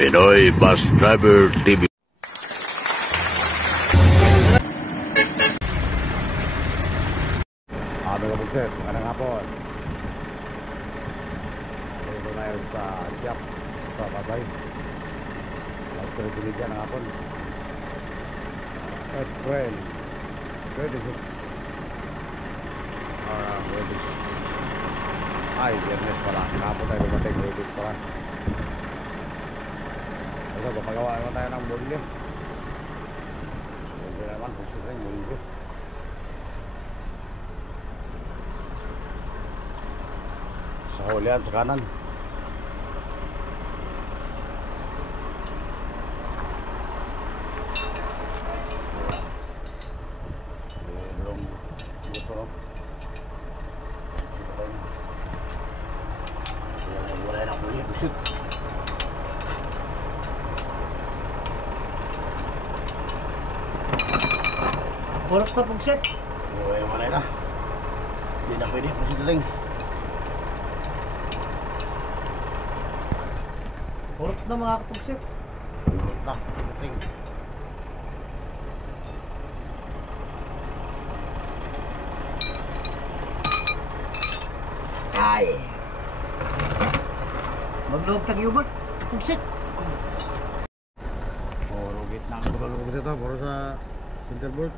Pinoy Bus Driver TV. Mga buksit, magandang hapon. Dito tayo sa shop sa Pasay. Alas 3:30 ng hapon, April 26. Wednesday. Ay, Biyernes pala. Kahapon tayo dumating, Wednesday pala. Ito, papagawa naman tayo ng bulyo. Bulyo naman, buksit rin, bulyo. Sa hulihan, sa kanan. Belong gusto no. Wala na huli, busit. Purok ka pugset. Wala yung manay na. Hindi na pwede, busit na lang. Purok na mga kapugset. Purok na, buting. Ay! Magluhog tag yubot. Pugset. Puro gitna ang putol ko ito. Puro sa centerboard.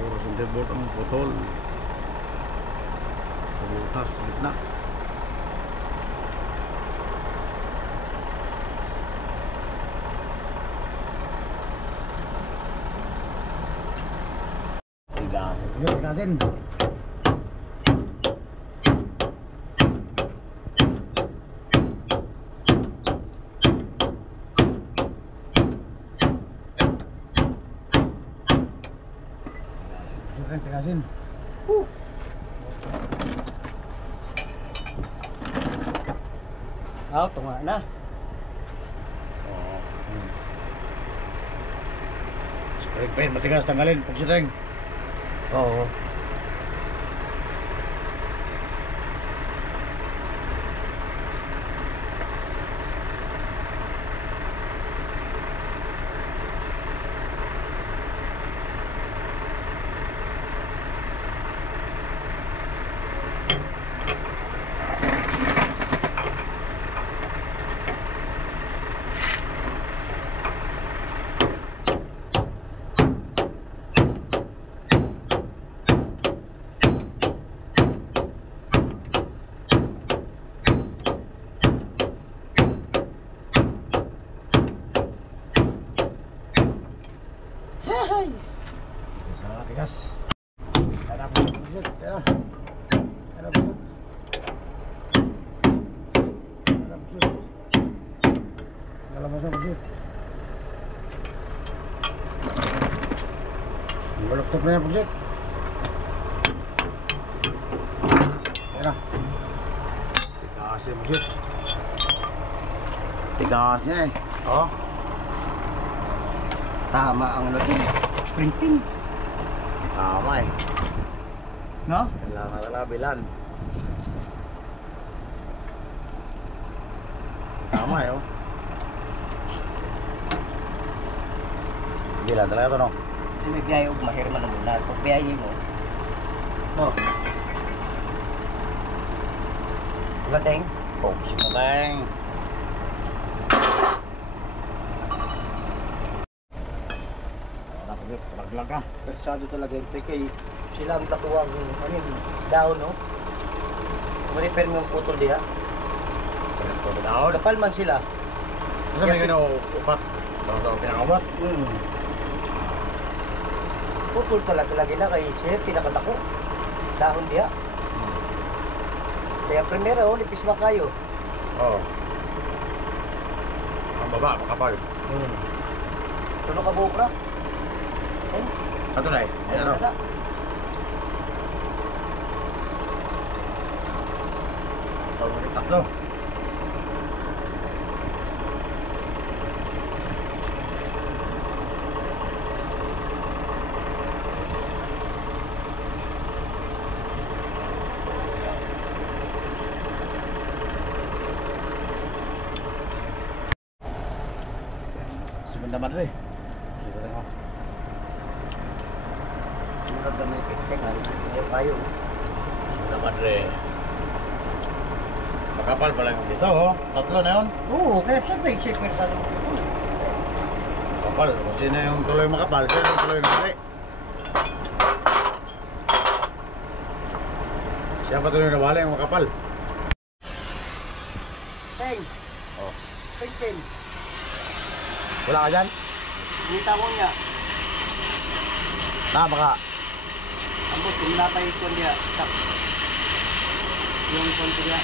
Puro centerboard ang putol. Sa butas, gitna. Tigasin. Tigasin. Tunga na. Spring paint, matigas, tanggalin. Pagsiteng. Oo. Tigas. Ada apa? Ya. Ada apa? Ada apa? Dalam masa begitu. Bolak topnya begitu. Ya. Tigasnya begitu. Tigasnya. Oh. Tama ang ano din. Sprinting. Tama eh. No? Kailangan na bilan. Tama eh oh. Bilan talaga ito no? Kasi may biyahe o mahirman na muna. Pag biyahe mo. No? Lateng? Focus na tayong. Laglag ka. Persado talaga yung kay sila ang tatuwang ano yun, dahon no? Mariper mo yung putol diha. Ito na daon. Kapal man sila. Kasi may gano'ng upat. Parang sa pinakabas. Putol talaga lagi na kay chef, pinakatako. Dahon diha. Kaya primero, nipis ba kayo? Oo. Ang baba, makapal. Tuno ka buka? Ito na eh. Ayan o. Tatlo. naman rin. Dito rin ako. Murag na may pekpek, ayaw kayo. Sila madre. Makapal pala yung dito, oh. Tatlo na yun. Oo, kaya siyempre, siyempre sa Makapal. Kung sino yung tuloy makapal, siya yung tuloy nakali. Siya pa tuloy nabali yung makapal. Teng, Oh. Teng. Wala ka dyan? Kita mo niya. Tama ka. Ambot, kung napay ko niya. Tak. Yung konti niya.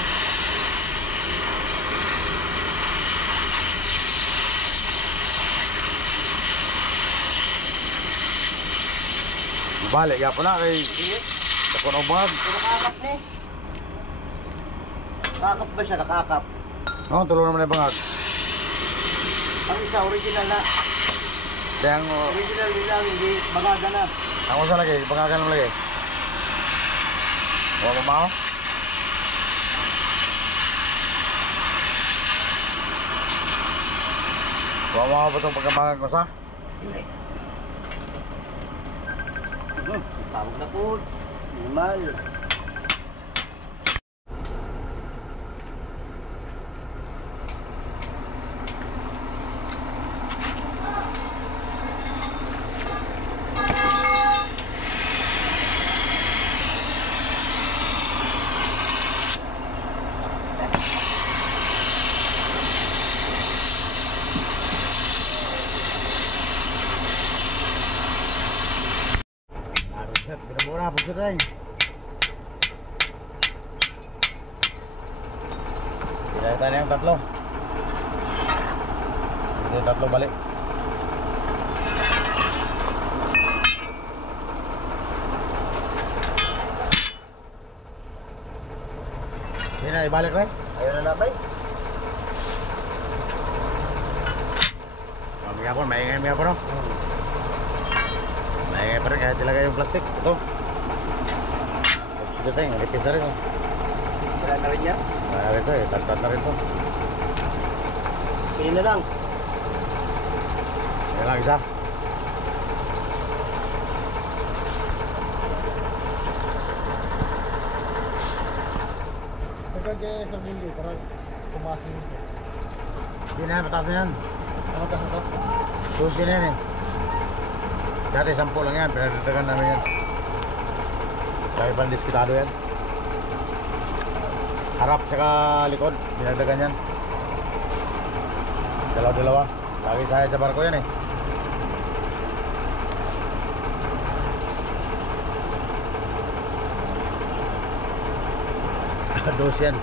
Balik ya po na kay Sige. Dako na ubag. Pero kakap ni. Kakap ba siya? Kakap. Oh, tulo naman yung bangag. Ang isa, original na. Dahil Original nila, hindi bagaga na. ako sa lagi, bangagan mo lagi. Huwag mo mao. Huwag mo pa itong pagkabangan ko sa. Hindi. Tawag na po. Minimal. Set, binamura po siya rin. Pinalitan na yung tatlo. Ito yung tatlo balik. Hindi na ibalik rin. Ayaw na labay. Mamaya po, maingay po no. Maingay pa rin kahit ilagay yung plastic. Ito. Sige tayo, nalipis na rin oh. Wala na rin niya. Kaya rin ito eh, tat-tat na rin ito. Pili na lang. Yan lang isa. Pagkagaya sa mundo, parang pumasok yung ito. Hindi na, mataas na yan. Ano ka sa ito? Susi na yan eh. Dati 10 lang yan, pinadadagan namin yan. Dahil pang diskitado yan. Harap saka likod, pinadadagan yan. Dalawa-dalawa. Lagi saya sa barko yan eh. Dos yan.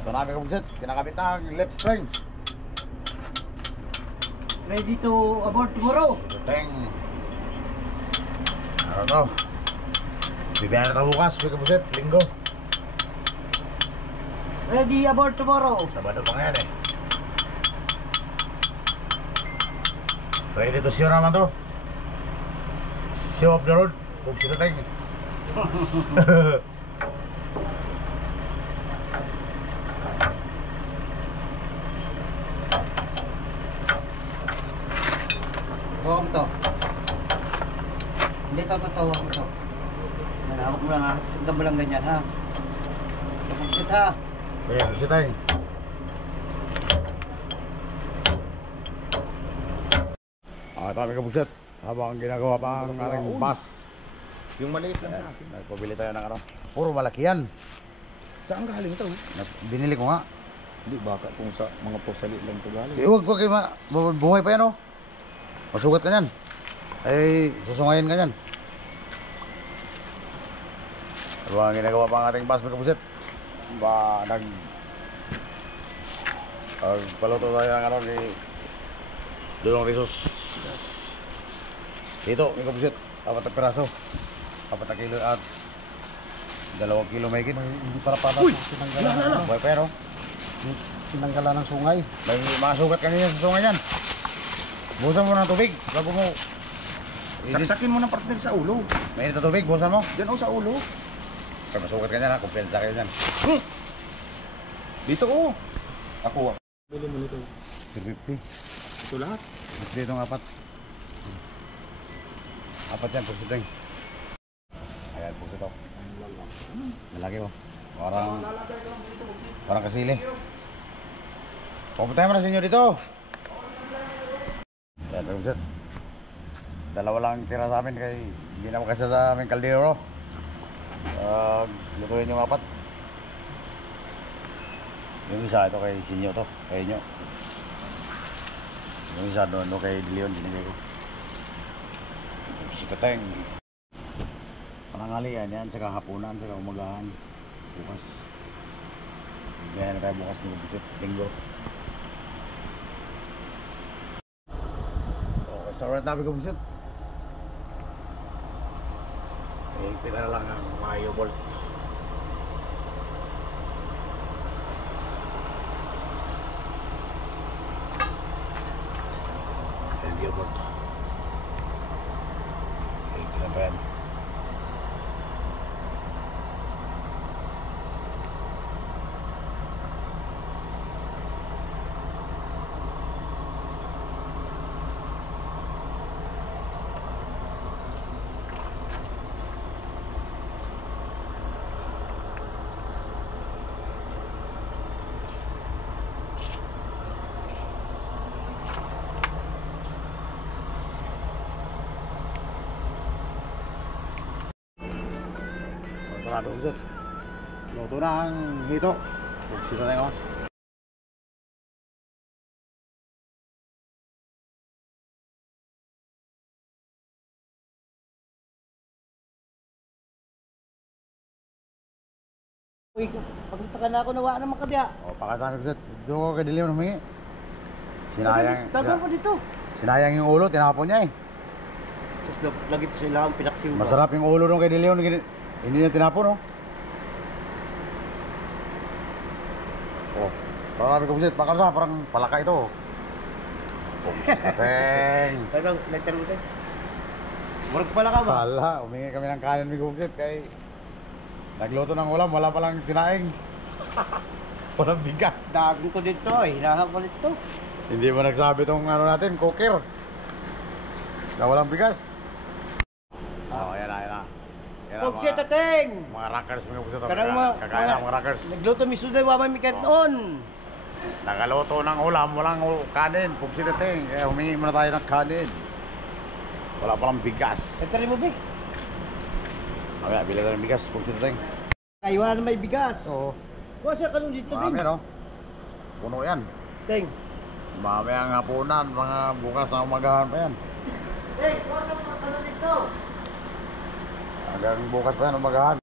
Ito namin kumsit, kinakabit na ang left spring. Ready to abort tomorrow. Teng. Ano to? Bibiyahe na tayo bukas, may kumsit, linggo. Ready abort tomorrow. Sabado pa ngayon eh. Ready to share naman to. Show up the road. Kumsit na teng. Huwag mo to. Hindi to totoo, huwag mo to. Hawak mo lang ha. Sundan mo lang ganyan ha. Kapagsit ha. Kaya kumsit teng. Ito kami kabugset. Habang ginagawa pa ang aking bus. Yung maliit lang sa akin. Nagpabili tayo ng ano. Puro malaki yan. Saan galing ito? Binili ko nga. Hindi, baka kung sa mga posali lang ito galing. Huwag ko kayo buhay pa yan oh. Masugat ka yan. Ay, susungayin ka yan. Habang ginagawa pa ang ating bus, may kabuset. Ba, paluto tayo ng ano ni Dulong Rizos. Dito, may kabuset. 4 na piraso. 4 na kilo at 2 kilo may Hindi para para tinanggalan ng ano. buhay pero Tinanggalan ng sungay. may mga sugat kanina sa sungay yan. Busan mo ng tubig bago mo Saksakin mo ng partner sa ulo. Mainit na tubig, bukasan mo. Diyan o sa ulo. Pero masukat ka niyan ha, kumpensa kayo niyan. Dito o. Ako. Bili mo nito. 350. Ito lahat. Dito itong apat. Apat yan, pugso ting. Ayan, pugso to. Malaki oh. Parang kasili. Pupuntahin mo na sa inyo dito. Ayan, pugso. Dalawa lang tira sa amin kaya hindi na makasya sa aming kaldero. Lutuin yung apat. Yung isa ito kay Sinyo to, kay inyo. Yung isa doon kay Leon, binigay ko. Si Tateng. Panangalian yan, saka hapunan, saka umagahan. Bukas. Gaya na tayo bukas ng busit, linggo. Okay, sa oras namin ko busit. Higpit na lang ang mga U-bolt. U-bolt. Higpit na pa yan. Parado usap. Luto na ang hito. Sino tayo? Uy, pagpunta na ako, nawa naman kabya. O, pakasami ko usap. Doon ko kay Dilim humingi. Sinayang. Tagal ko dito. Sinayang yung ulo, tinapon niya eh. Tapos lagi sila ang pinaksiw. Masarap yung ulo nung kay Dilim. Hindi niya tinapon, no? Oh, parang ko busit, pakarsa, parang palaka ito. Oh, Tateng. Tagal, letter mo tayo. Murag pala ka ba? Wala, humingi kami ng kanin ni Gugsit kay nagluto ng ulam, wala palang sinaing. Walang bigas. Dagin ko dito eh, hinahanap ko dito. Hindi mo nagsabi tong ano natin, cooker. Na walang bigas. Oh, ayan na, ayan na. Yan na, Huwag siya tateng! mga rockers, mga Gugsit. Karang Kakain na mga rockers. nagluto mi suday, wamay mi on. Nakaluto ng ulam, walang kanin, Gugsit Tateng. Kaya humingi muna tayo ng kanin. Wala palang bigas. Letter mo ba? Mamaya, bila tayo ng bigas, Gugsit Tateng. Ay, wala na may bigas. Oo. Huwag siya kanong dito Marami, din. no? Puno yan. Teng. Mamaya ang hapunan, mga bukas na umagahan pa yan. Teng, huwag siya kanong dito. Hanggang bukas pa yan umagahan.